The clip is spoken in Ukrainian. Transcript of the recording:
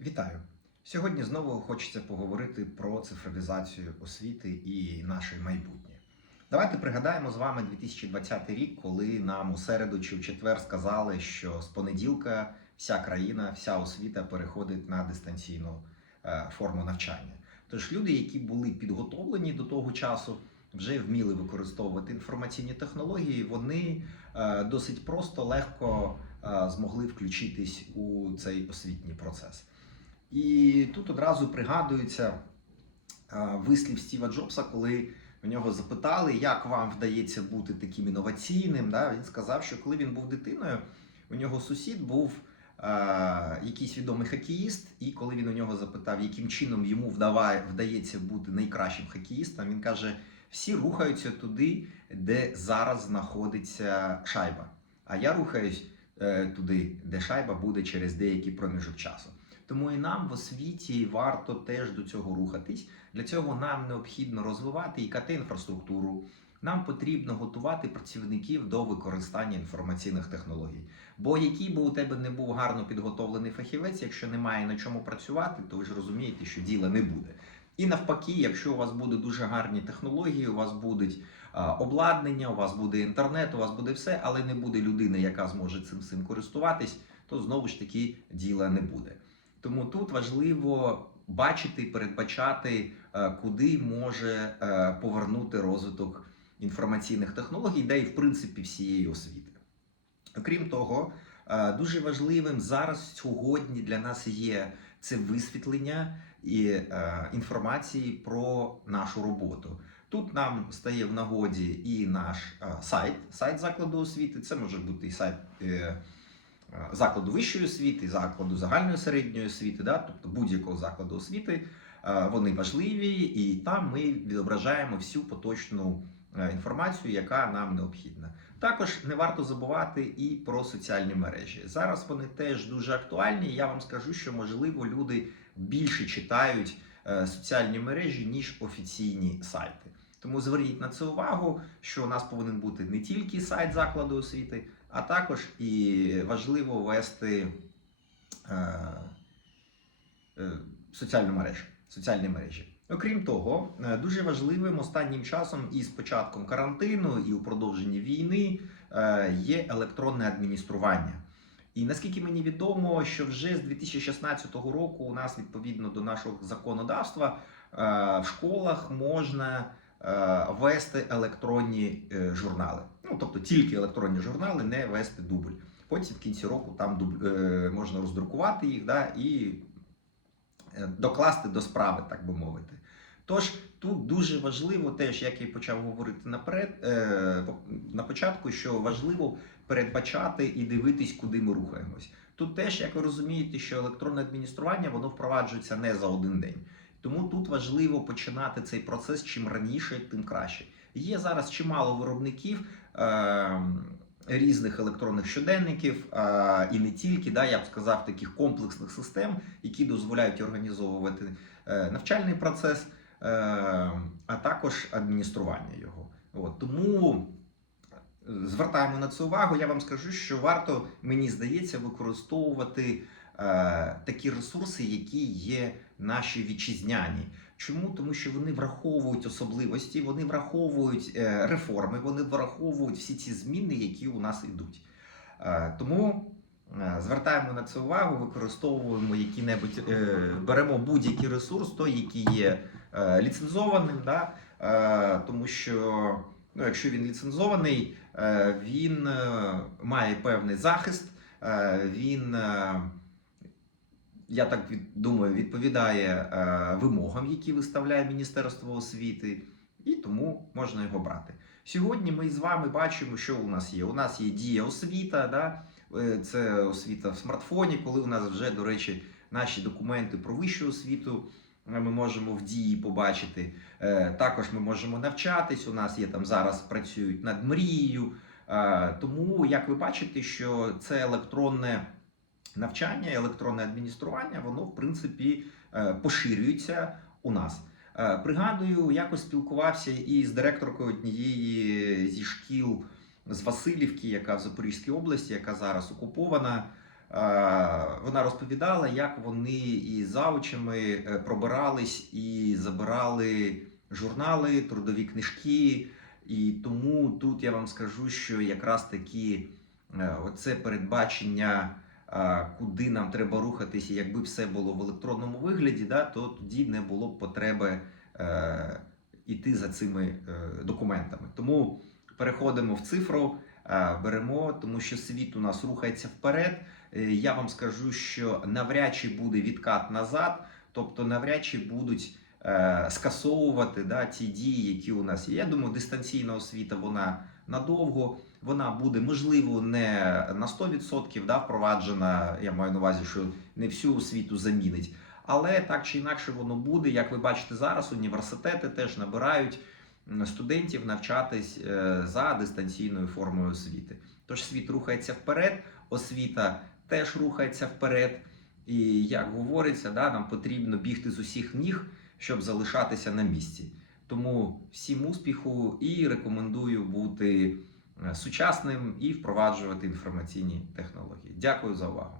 Вітаю! Сьогодні знову хочеться поговорити про цифровізацію освіти і наше майбутнє. Давайте пригадаємо з вами 2020 рік, коли нам у середу чи в четвер сказали, що з понеділка вся країна, вся освіта переходить на дистанційну е, форму навчання. Тож люди, які були підготовлені до того часу, вже вміли використовувати інформаційні технології, вони е, досить просто легко е, змогли включитись у цей освітній процес. І тут одразу пригадується вислів Стіва Джобса, коли в нього запитали, як вам вдається бути таким інноваційним. Да? Він сказав, що коли він був дитиною, у нього сусід був якийсь відомий хокеїст, і коли він у нього запитав, яким чином йому вдається бути найкращим хокеїстом, він каже: всі рухаються туди, де зараз знаходиться шайба. А я рухаюсь е, туди, де шайба буде через деякий проміжок часу. Тому і нам в освіті варто теж до цього рухатись. Для цього нам необхідно розвивати ІКТ інфраструктуру. Нам потрібно готувати працівників до використання інформаційних технологій. Бо який би у тебе не був гарно підготовлений фахівець, якщо немає на чому працювати, то ви ж розумієте, що діла не буде. І навпаки, якщо у вас будуть дуже гарні технології, у вас будуть а, обладнання, у вас буде інтернет, у вас буде все, але не буде людини, яка зможе цим цим користуватись, то знову ж таки діла не буде. Тому тут важливо бачити, передбачати, е, куди може е, повернути розвиток інформаційних технологій, де і в принципі всієї освіти. Окрім того, е, дуже важливим зараз сьогодні для нас є це висвітлення і інформації про нашу роботу. Тут нам стає в нагоді і наш сайт, сайт закладу освіти. Це може бути і сайт закладу вищої освіти, закладу загальної середньої освіти, да, тобто будь-якого закладу освіти, вони важливі, і там ми відображаємо всю поточну інформацію, яка нам необхідна. Також не варто забувати і про соціальні мережі. Зараз вони теж дуже актуальні. Я вам скажу, що можливо люди більше читають соціальні мережі ніж офіційні сайти. Тому зверніть на це увагу, що у нас повинен бути не тільки сайт закладу освіти, а також і важливо вести е, е, соціальну мережу, соціальні мережі. Окрім того, е, дуже важливим останнім часом і з початком карантину, і у продовженні війни є електронне адміністрування. І наскільки мені відомо, що вже з 2016 року у нас відповідно до нашого законодавства в школах можна вести електронні журнали. Ну тобто тільки електронні журнали, не вести дубль. Потім в кінці року там дубль, можна роздрукувати їх да, і докласти до справи, так би мовити. Тож тут дуже важливо, теж як я почав говорити наперед на початку, що важливо передбачати і дивитись, куди ми рухаємось. Тут теж, як ви розумієте, що електронне адміністрування воно впроваджується не за один день. Тому тут важливо починати цей процес чим раніше, тим краще. Є зараз чимало виробників е, різних електронних щоденників, е, і не тільки, да, я б сказав, таких комплексних систем, які дозволяють організовувати е, навчальний процес, е, а також адміністрування його. От, Тому звертаємо на це увагу. Я вам скажу, що варто, мені здається, використовувати е, такі ресурси, які є наші вітчизняні. Чому? Тому що вони враховують особливості, вони враховують е, реформи, вони враховують всі ці зміни, які у нас йдуть. Е, тому е, звертаємо на це увагу, використовуємо які-небудь, беремо будь-який ресурс, той, який є ліцензованим, да? тому що ну, якщо він ліцензований, він має певний захист, він я так думаю, відповідає е, вимогам, які виставляє Міністерство освіти, і тому можна його брати. Сьогодні ми з вами бачимо, що у нас є. У нас є дія освіта, да? Е, це освіта в смартфоні, коли у нас вже, до речі, наші документи про вищу освіту. Ми можемо в дії побачити. Е, також ми можемо навчатись. У нас є там зараз працюють над мрією. Тому, як ви бачите, що це електронне навчання, електронне адміністрування, воно в принципі е, поширюється у нас. Е, пригадую, якось спілкувався із директоркою однієї зі шкіл з Васильівки, яка в Запорізькій області, яка зараз окупована. Е, вона розповідала, як вони із заучами пробирались і забирали журнали, трудові книжки. І тому тут я вам скажу, що якраз таки оце передбачення, куди нам треба рухатися, якби все було в електронному вигляді, да, то тоді не було б потреби е, іти за цими е, документами. Тому переходимо в цифру, е, беремо, тому що світ у нас рухається вперед. Е, Я вам скажу, що навряд чи буде відкат назад, тобто навряд чи будуть е, скасовувати да, ті дії, які у нас є. Я думаю, дистанційна освіта вона надовго. Вона буде можливо не на 100% да, впроваджена. Я маю на увазі, що не всю освіту замінить. Але так чи інакше воно буде. Як ви бачите зараз, університети теж набирають студентів навчатись е, за дистанційною формою освіти. Тож світ рухається вперед, освіта теж рухається вперед. І як говориться, да, нам потрібно бігти з усіх ніг, щоб залишатися на місці. Тому всім успіху і рекомендую бути сучасним і впроваджувати інформаційні технології. Дякую за увагу.